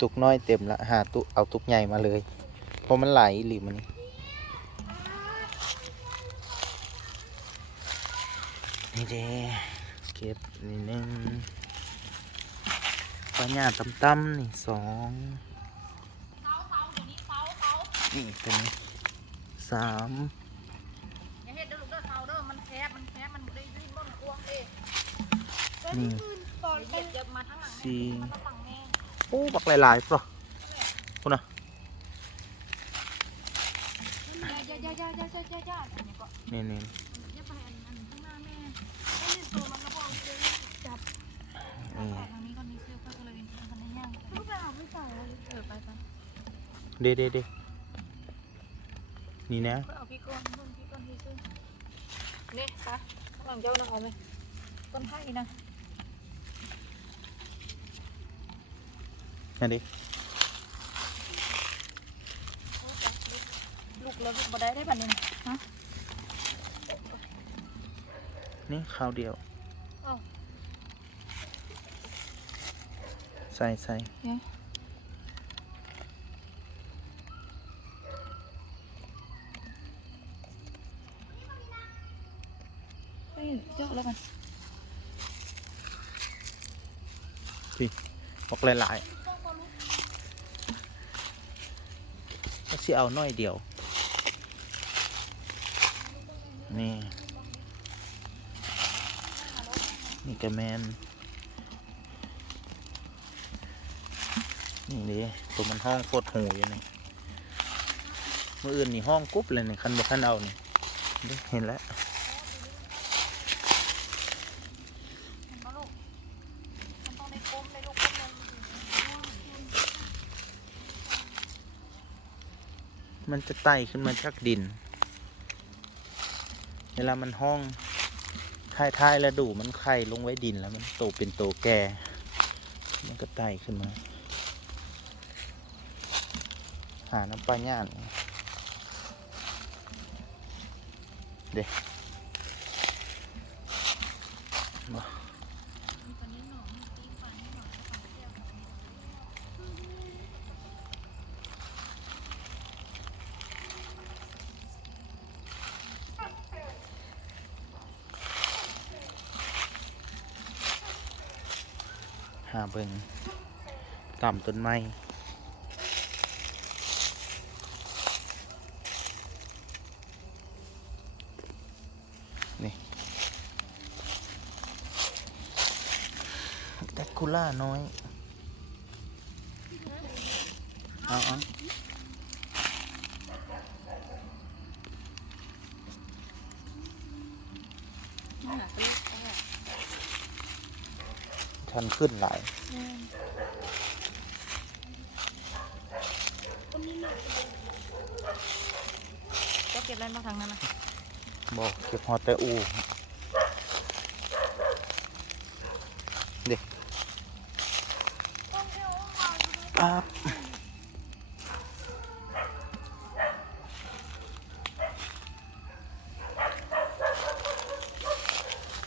ตุกน้อยเต็มละหาตุเอาตุกใหญ่มาเลยเพราะมันไหลหลิมันนี่เด้เก็บนี่หนึ่งปลาหญ้าตั้มๆนี่สองนี่ตัวนี้สามนี่สี่โอ้บักหลายๆปะคุณนะนี่นี่เด้นี่นะนี่ค่ะหลังเจ้าน้องเอาไหมต้นไผ่นะนั่นดิลูกแล้วลูกบ่ได้บัดนี้ฮะนี่ข้าวเดียวใส่เจาะแล้วกันสิบอกหลายๆก็สิเอาน้อยเดียวนี่กระแมนนี่ดิตัวมันห้องโคตรหูอยู่นี่เมื่ออื่นนี่ห้องกุ๊บเลยนี่คันบ่คันเอานี่เห็นแล้วมันจะไต่ขึ้นมาจากดินเวลามันห้องท้ายแล้วดูมันไข่ลงไว้ดินแล้วมันโตเป็นโตแก่มันก็ไต่ขึ้นมาหาน้ำปลาย่านเด็กหาเบิ่งต่ำต้นไม้นี่แดกคูล่าน้อยเอาชันขึ้นหลายก็เก็บอะไรมาทางนั้นนะบอกเก็บหอแต่อูเด็กปั๊บ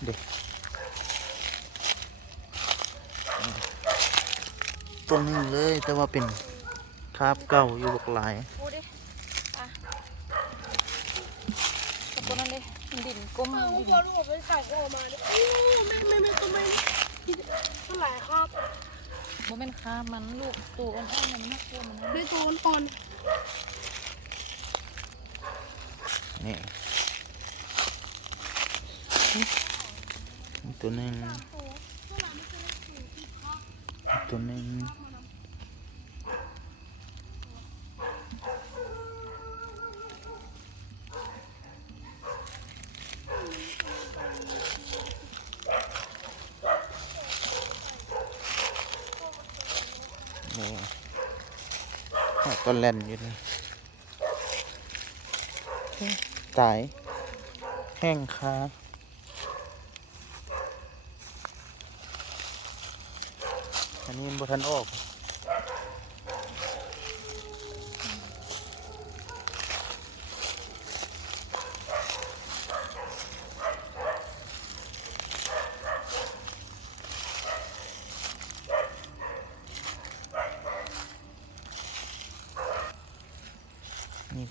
เด็กตัวนึงเลยแต่ว่าเป็นคาบเก่าอยู่บักหลายพูดดิกับตัวนั้นดิดินก้มดินลูกเป็นไก่ออกมาดิไม่ตัวไม่ตัวหลายครับโมเมนต์ค้ามันลูกตัวอ่อนๆมันน่ากลัวมันไม่ตัวอ่อนนี่ตัวนึงตัวนึงก็เล่นอยู่เลยตายแห้งคาอันนี้บุทันออก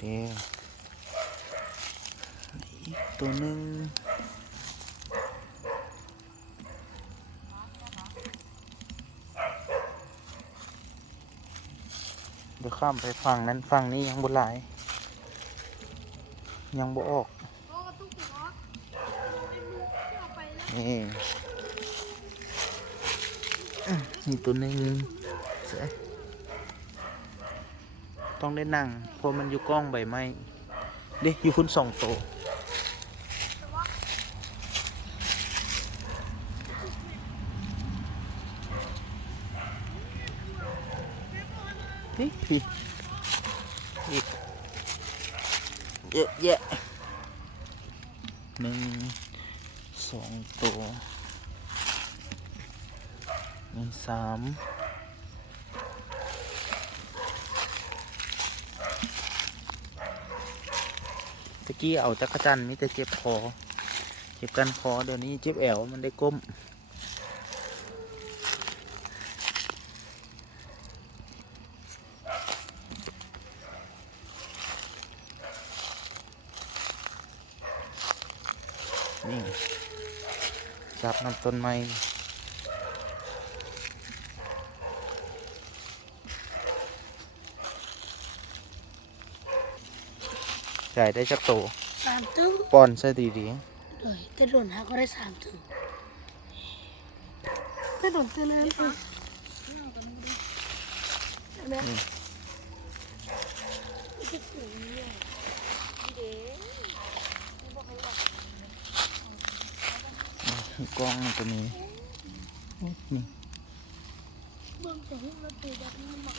เด้ออีกตัวหนึ่งเดี๋ยวข้ามไปฝั่งนั้นฝั่งนี้ยังบ่หลาย ยังบ่ออก โอ้กระตุกหัวไอ้มือที่เอาไปแล้ว นี่มีตัวหนึ่งเสยต้องได้นั่งเพราะมันอยู่กล้องใบไม้เด็กอยู่คุณสองโตวนี่พี่อีกเยอะแยะหนึ่งสองตัวมีสามตะกี้เอาจักรจันทร์มีแต่เจ็บคอเจ็บกันคอเดี๋ยวนี้เจ็บแอวมันได้ก้มนี่จับน้ำต้นไม้ใหญ่ได้จักโต 3 ตัว ป้อนซะดี เลยแต่โดนหาก็ได้3 ตัวแต่โดนตัวนั้นเองแม่ ๆนี่ คิดถึงเนี่ย กล้องมันจะมีนี่ เบิ่งแต่หุ้มแล้วตัวแบบนี้หมัก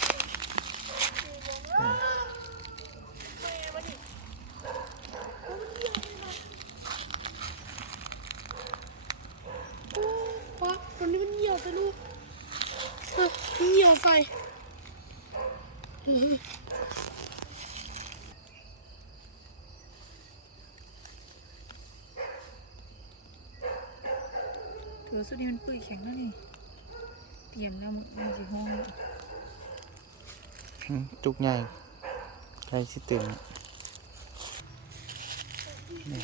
เพราะตัวนี้มันเหนียวไปลูกเหนียวใส่ ถือสุดนี้มันปื้ยแข็งแล้วนี่เตรียมแล้วมันจะห้องแล้ว จุกใหญ่ใกล้สิตึงนี่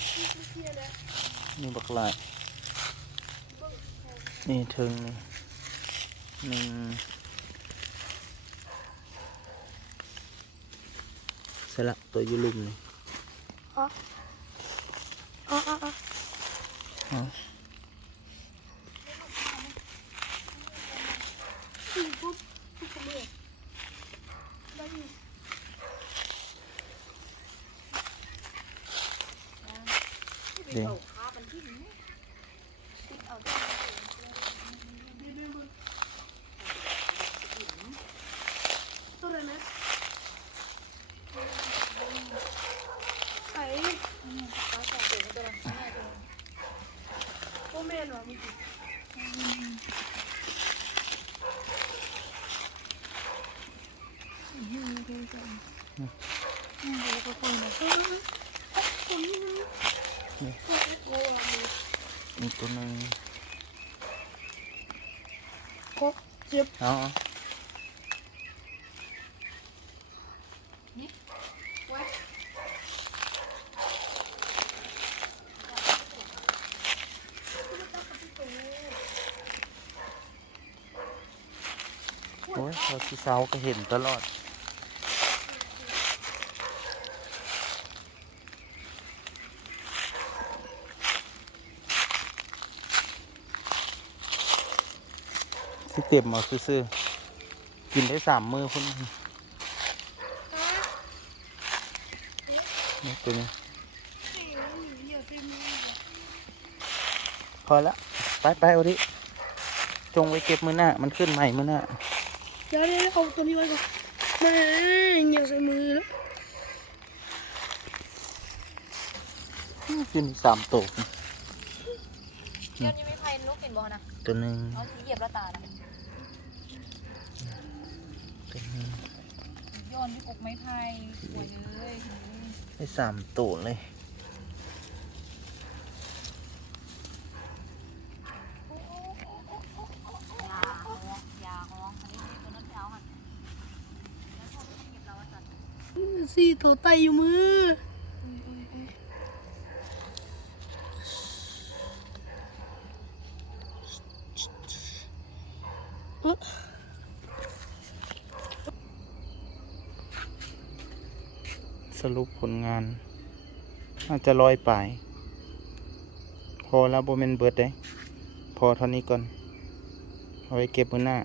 นี่บักหลายนี่ถึงนี่หนึ่งเสร็จละตัวอยูลุมนี่ อ๋อ อ๋อ ปุ๊บเลยได้ยิน เด้ง ตัวอะไรนะไก่โอแม่นวะมึง แล้วก็คนนะ ผมนี่นะโอ้ย อีกตัวหนึ่ง ก็เจ็บ อ๋อโอ้ยพอที่เสาก็เห็นตลอดที่เต็มเอาซื่อๆกินได้3 มื้อพุ่นนี่ตัวนี้ เหนียวเต็มเลย พอละไปเอาดิจงไว้เก็บมื้อหน้ามันขึ้นใหม่มื้อหน้า เดี๋ยวเอาตัวนี้ไว้ก่อนแม่เหนียวใส่มือแล้ว กิน3 ตัว เดี๋ยวนี้ไม่ไพ่ลูกเห็นบ่นะ ตัวหนึ่ง เอาเหยียบแล้วตานะ ตัวหนึ่ง โยนที่ปลุกไม้ไผ่สวยเลย ได้3 ตัวเลย ยาฮ้องอันนี้ตัวนั้นไม่เอาค่ะแล้วพอไม่เหยียบเราจัด เ สี่ตัวไตอยู่มือเอ๊ะ สรุปผลงานอาจจะลอยปลาย พอแล้วโบเมนเบิร์ดได้พอเท่านี้ก่อน เอาไว้เก็บมื้อหน้า